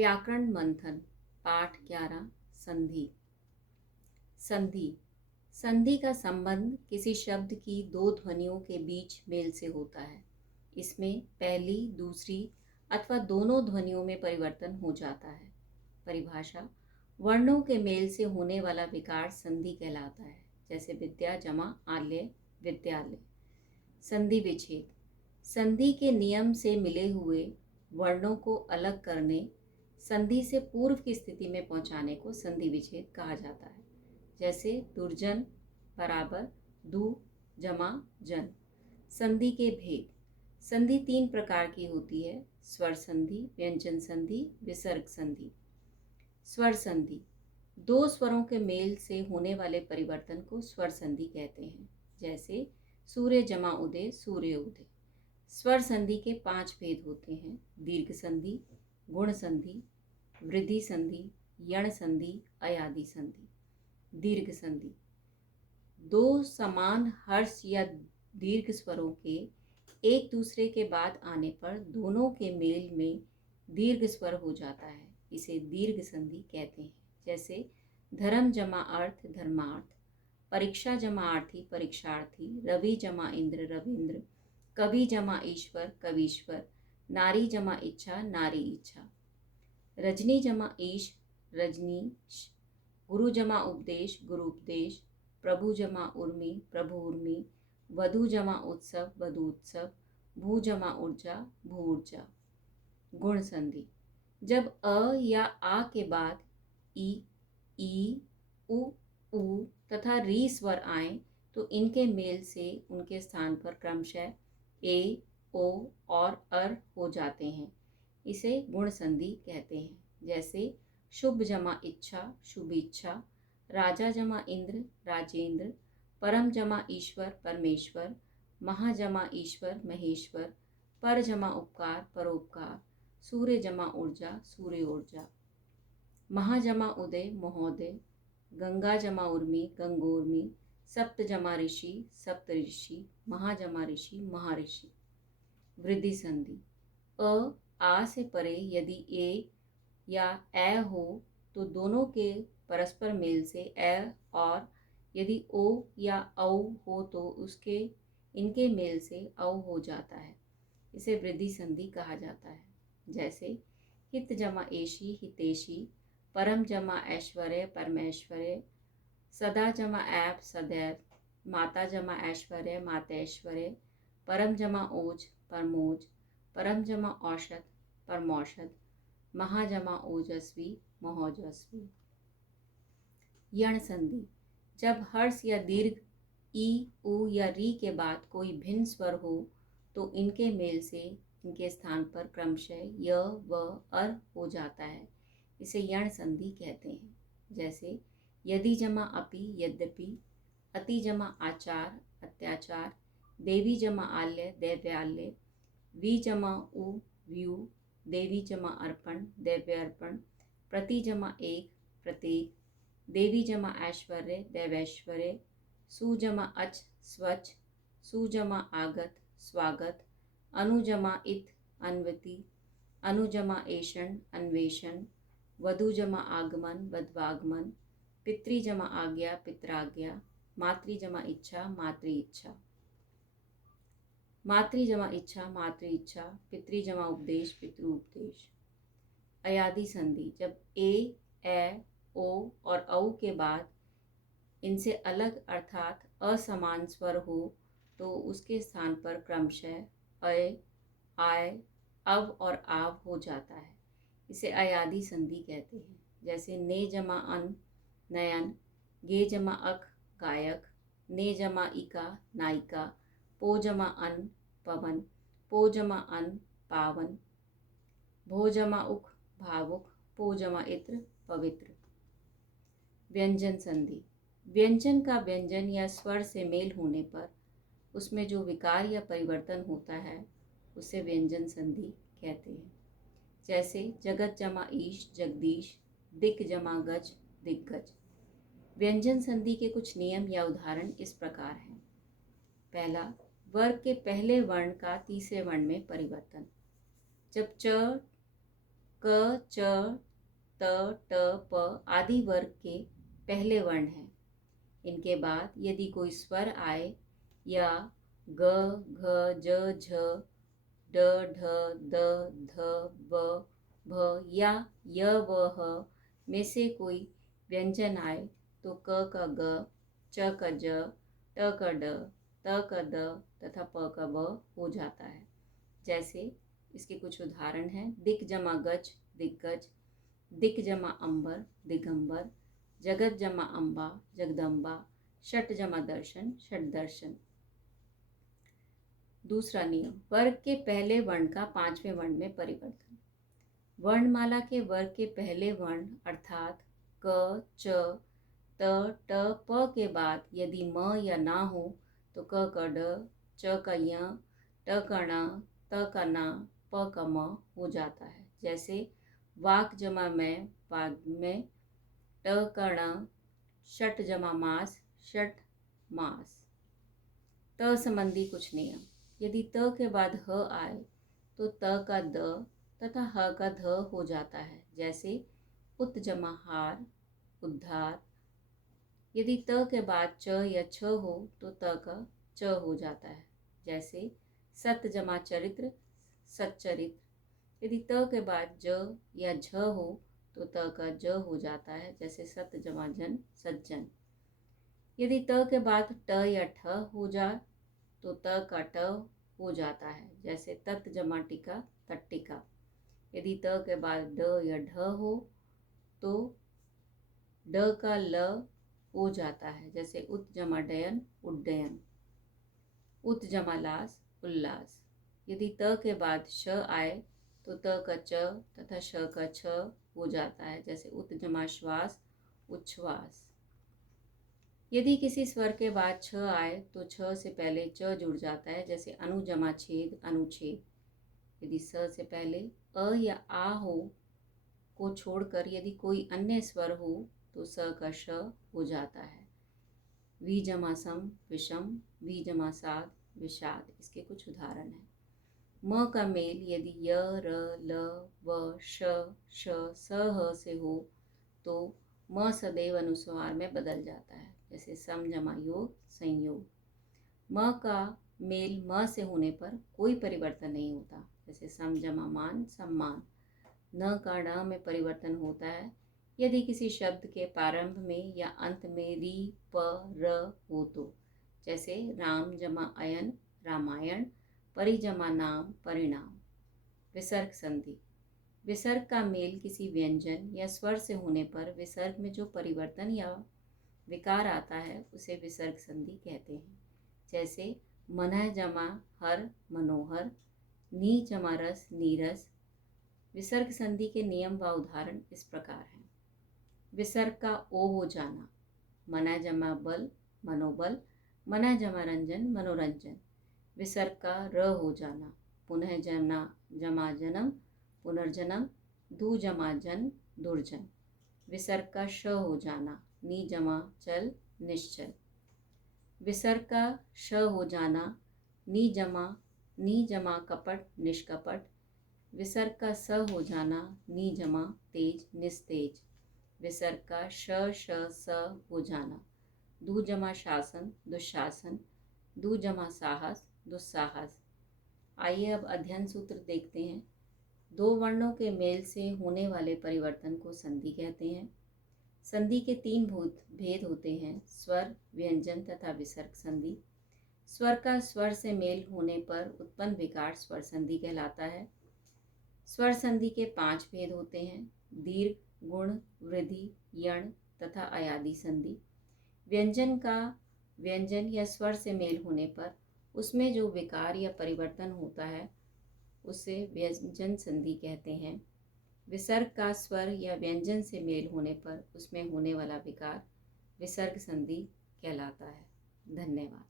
व्याकरण मंथन पाठ 11 संधि। संधि संधि का संबंध किसी शब्द की दो ध्वनियों के बीच मेल से होता है। इसमें पहली, दूसरी अथवा दोनों ध्वनियों में परिवर्तन हो जाता है। परिभाषा: वर्णों के मेल से होने वाला विकार संधि कहलाता है, जैसे विद्या जमा आल्य विद्यालय। संधि विच्छेद: संधि के नियम से मिले हुए वर्णों को अलग करने, संधि से पूर्व की स्थिति में पहुंचाने को संधि विच्छेद कहा जाता है। जैसे दुर्जन बराबर दु जमा जन। संधि के भेद: संधि तीन प्रकार की होती है: स्वर संधि, व्यंजन संधि, विसर्ग संधि। स्वर संधि: दो स्वरों के मेल से होने वाले परिवर्तन को स्वर संधि कहते हैं। जैसे सूर्य जमा उदय, सूर्य उदय। स्वर संधि के 5 भेद होते हैं: दीर्घ संधि, गुण संधि, वृद्धि संधि, यण संधि, अयादि संधि। दीर्घ संधि: दो समान हर्ष या दीर्घ स्वरों के एक दूसरे के बाद आने पर दोनों के मेल में दीर्घ स्वर हो जाता है, इसे दीर्घ संधि कहते हैं। जैसे धर्म जमा अर्थ, धर्मार्थ। परीक्षा जमा आर्थी, परीक्षार्थी। रवि जमा इंद्र, रविंद्र। कवि जमा ईश्वर, कवीश्वर। नारी जमा इच्छा, नारी इच्छा। रजनी जमा ईश, रजनीश। गुरु जमा उपदेश, गुरु उपदेश। प्रभु जमा उर्मी, प्रभु उर्मी। वधु जमा उत्सव, वधु उत्सव। भू जमा ऊर्जा, भू ऊर्जा। गुण संधि: जब अ या आ के बाद ई, उ, ऊ तथा री स्वर आए तो इनके मेल से उनके स्थान पर क्रमशः ए, ओ और अर हो जाते हैं, इसे गुण संधि कहते हैं। जैसे शुभ जमा इच्छा, शुभ इच्छा। राजा जमा इंद्र, राजेंद्र। परम जमा ईश्वर, परमेश्वर। महा जमा ईश्वर, महेश्वर। पर जमा उपकार, परोपकार। सूर्य जमा ऊर्जा, सूर्य ऊर्जा। महा जमा उदय, महोदय। गंगा जमा उर्मी, गंगोर्मी। सप्त जमा ऋषि, सप्त ऋषि। महा जमा ऋषि, महर्षि। वृद्धि संधि: अ आ से परे यदि ए या ए हो तो दोनों के परस्पर मेल से ए, और यदि ओ या औ हो तो उसके इनके मेल से औ हो जाता है, इसे वृद्धि संधि कहा जाता है। जैसे हित जमा एशी, हितेशी। परम जमा ऐश्वर्य, परमेश्वर्य। सदा जमा ऐप, सदैव। माता जमा ऐश्वर्य, मातैश्वर्य। परम जमा ओज, परमोज। परम जमा औषध, परमौषध। महा जमा ओजस्वी, महोजस्वी। यण संधि: जब हर्ष या दीर्घ ई, उ या री के बाद कोई भिन्न स्वर हो तो इनके मेल से इनके स्थान पर क्रमशः य, व, अर हो जाता है, इसे यण संधि कहते हैं। जैसे यदि जमा अपि, यद्यपि। अति जमा आचार, अत्याचार। देवी जमा आल्य, दैव्याल्य। वी जमा उ, व्यू। देवी जमा अर्पण, दैव्य अर्पण। प्रति जमा एक, प्रत्येक। देवी जमा ऐश्वर्य, दैवैश्वर्य। सु जमा अच, स्वच्छ। सु जमा आगत, स्वागत। अनु जमा इत, अन्वति। अनु जमा ऐषण, अन्वेषण। वधु जमा आगमन, वध्वागमन। पितृ जमा आज्ञा, पित्राज्ञा। मातृ जमा इच्छा, मातृ इच्छा। मातृ जमा इच्छा, मातृ इच्छा। पितृ जमा उपदेश, पितृ उपदेश। अयादि संधि: जब ए, ओ और औ के बाद इनसे अलग अर्थात असमान स्वर हो तो उसके स्थान पर क्रमशः अय, आय, अव और आव हो जाता है, इसे अयादि संधि कहते हैं। जैसे ने जमा अन, नयन। गे जमा अक, गायक। ने जमा इका, नायिका। पो जमा अन, पवन। पो जमा अन, पावन। भो जमा उख, भावुक। पो जमा इत्र, पवित्र। व्यंजन संधि: व्यंजन का व्यंजन या स्वर से मेल होने पर उसमें जो विकार या परिवर्तन होता है उसे व्यंजन संधि कहते हैं। जैसे जगत जमा ईश, जगदीश। दिक् जमा गज, दिग्गज। व्यंजन संधि के कुछ नियम या उदाहरण इस प्रकार हैं। पहला, वर्ग के पहले वर्ण का तीसरे वर्ण में परिवर्तन। जब च क, च, त, ट, प आदि वर्ग के पहले वर्ण हैं। इनके बाद यदि कोई स्वर आए या ग, घ, ज, झ, ड, ढ, द, ध, ब, भ या य, व, ह में से कोई व्यंजन आए तो क का ग, च का ज, ट का ड, त का द तथा प का ब हो जाता है। जैसे इसके कुछ उदाहरण हैं। दिक जमा गज, दिग्गज। दिक जमा अंबर, दिगंबर। जगत जमा अम्बा, जगदम्बा। षट जमा दर्शन, षटदर्शन। दूसरा नियम, वर्ग के पहले वर्ण का पांचवें वर्ण में परिवर्तन। वर्णमाला के वर्ग के पहले वर्ण अर्थात क, च, त, ट, प के बाद यदि म या ना हो तो क का ड, च का य, ट का ण, त का ना, प का म हो जाता है। जैसे वाक जमा मैं, वाग में। ट का ण, षट जमा मास, षट मास। त संबंधी कुछ नियम, यदि त के बाद ह आए तो त का द तथा ह का ध हो जाता है। जैसे उत जमा हार, उद्धार। यदि त के बाद च या छ हो तो त का च हो जाता है। जैसे सत जमा चरित्र, सच्चरित्र। यदि त के बाद ज या झ हो तो त का ज हो जाता है। जैसे सत जमा जन, सज्जन। यदि त के बाद ट या ठ हो जाए तो त का ट हो जाता है। जैसे तत् जमा टिका, तट्टिका। यदि त के बाद ड या ढ हो तो ड का ल हो जाता है। जैसे उत जमा डयन, उड्डयन। उत जमा लास, उल्लास। यदि त के बाद श आए तो त का च तथा श का छ हो जाता है। जैसे उत जमा श्वास, उच्छ्वास। यदि किसी स्वर के बाद छ आए तो छ से पहले च जुड़ जाता है। जैसे अनु जमा छेद, अनुच्छेद। यदि स से पहले अ या आ हो को छोड़कर यदि कोई अन्य स्वर हो तो स का श हो जाता है। वी जमा सम, विषम। वी जमा साध, विषाद। इसके कुछ उदाहरण हैं। म का मेल यदि य, र, ल, व, श, श, स, ह से हो तो म सदैव अनुस्वार में बदल जाता है। जैसे सम जमा योग, संयोग। म का मेल म से होने पर कोई परिवर्तन नहीं होता। जैसे सम जमा मान, सम्मान। न का ण में परिवर्तन होता है यदि किसी शब्द के प्रारंभ में या अंत में री, प, र हो तो। जैसे राम जमा अयन, रामायण। परि जमा नाम, परिणाम। विसर्ग संधि, विसर्ग का मेल किसी व्यंजन या स्वर से होने पर विसर्ग में जो परिवर्तन या विकार आता है उसे विसर्ग संधि कहते हैं। जैसे मनः जमा हर, मनोहर। नी जमा रस, नीरस। विसर्ग संधि के नियम व उदाहरण इस प्रकार हैं। विसर्ग का ओ हो जाना, मना जमा बल, मनोबल। मना जमा रंजन, मनोरंजन। विसर्ग का र हो जाना, पुनः जमा जन्म, पुनर्जन्म। दू जमा जन, दुर्जन। विसर्ग का श हो जाना, नी जमा चल, निश्चल। विसर्ग का श हो जाना, नी जमा कपट, निष्कपट। विसर्ग का स हो जाना, नी जमा तेज, निस्तेज। विसर्ग का श, स हो जाना, दू जमा शासन, दुशासन। दू जमा साहस, दुस्साहस। आइए अब अध्ययन सूत्र देखते हैं। दो वर्णों के मेल से होने वाले परिवर्तन को संधि कहते हैं। संधि के तीन भेद होते हैं, स्वर, व्यंजन तथा विसर्ग संधि। स्वर का स्वर से मेल होने पर उत्पन्न विकार स्वर संधि कहलाता है। स्वर संधि के 5 भेद होते हैं, दीर्घ, गुण, वृद्धि, यण तथा अयादि संधि। व्यंजन का व्यंजन या स्वर से मेल होने पर उसमें जो विकार या परिवर्तन होता है उसे व्यंजन संधि कहते हैं। विसर्ग का स्वर या व्यंजन से मेल होने पर उसमें होने वाला विकार विसर्ग संधि कहलाता है। धन्यवाद।